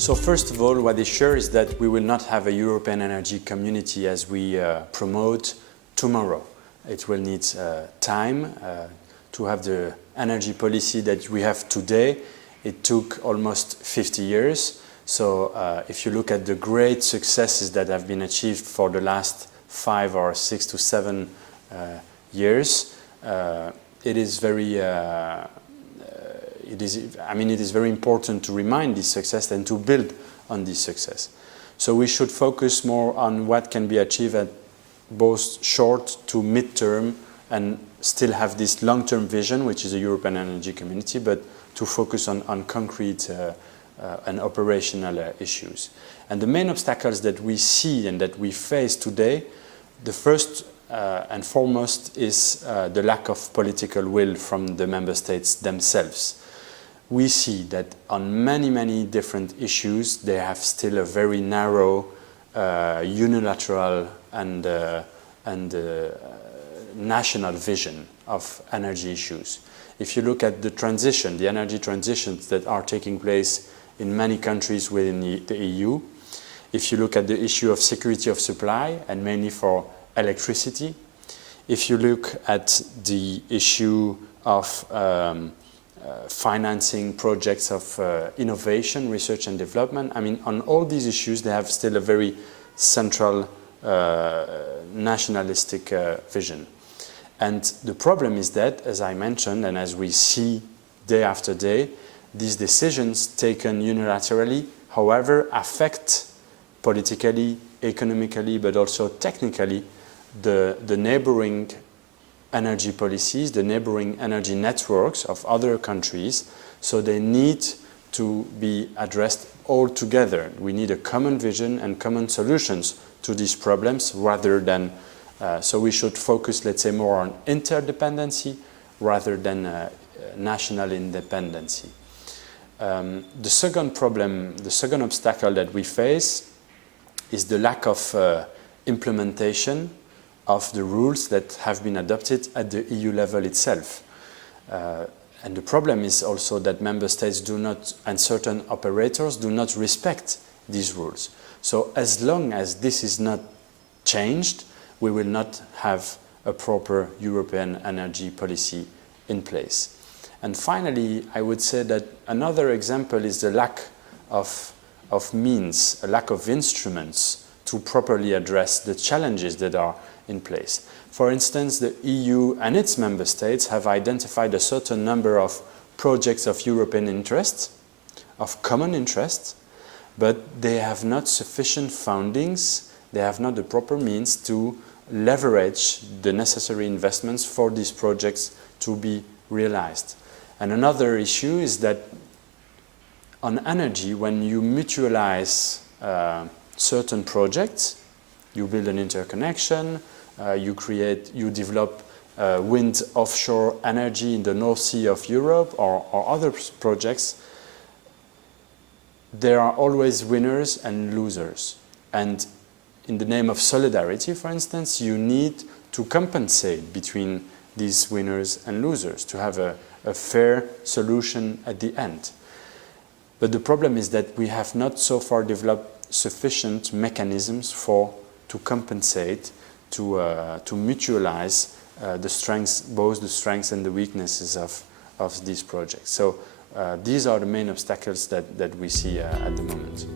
So first of all, what is sure is that we will not have a European energy community as we promote tomorrow. It will need time to have the energy policy that we have today. It took almost 50 years. So if you look at the great successes that have been achieved for the last 5 or 6 to 7 years, it is very it is very important to remind this success and to build on this success. So we should focus more on what can be achieved at both short to mid-term and still have this long-term vision, which is a European energy community, but to focus on concrete and operational issues. And the main obstacles that we see and that we face today, the first and foremost is the lack of political will from the member states themselves. We see that on many different issues, they have still a very narrow, unilateral and national vision of energy issues. If you look at the transition, the energy transitions that are taking place in many countries within the EU, if you look at the issue of security of supply, and mainly for electricity, if you look at the issue of financing projects of innovation, research and development, I mean, on all these issues, they have still a very central nationalistic vision. And the problem is that, as I mentioned, and as we see day after day, these decisions taken unilaterally, however, affect politically, economically, but also technically the neighboring energy policies, the neighboring energy networks of other countries. So they need to be addressed all together. We need a common vision and common solutions to these problems rather than, so we should focus, let's say, more on interdependency rather than national independency. The second problem, the second obstacle that we face is the lack of implementation of the rules that have been adopted at the EU level itself. And the problem is also that member states do not, and certain operators do not respect these rules. So as long as this is not changed, we will not have a proper European energy policy in place. And finally, I would say that another example is the lack of means, a lack of instruments to properly address the challenges that are in place. For instance, the EU and its member states have identified a certain number of projects of European interest, of common interest, but they have not sufficient fundings, they have not the proper means to leverage the necessary investments for these projects to be realized. And another issue is that on energy, when you mutualize certain projects, you build an interconnection, you develop wind offshore energy in the North Sea of Europe or other projects, there are always winners and losers. And in the name of solidarity, for instance, you need to compensate between these winners and losers to have a fair solution at the end. But the problem is that we have not so far developed sufficient mechanisms to compensate, to mutualize the strengths, both the strengths and the weaknesses of these projects. So these are the main obstacles that we see at the moment.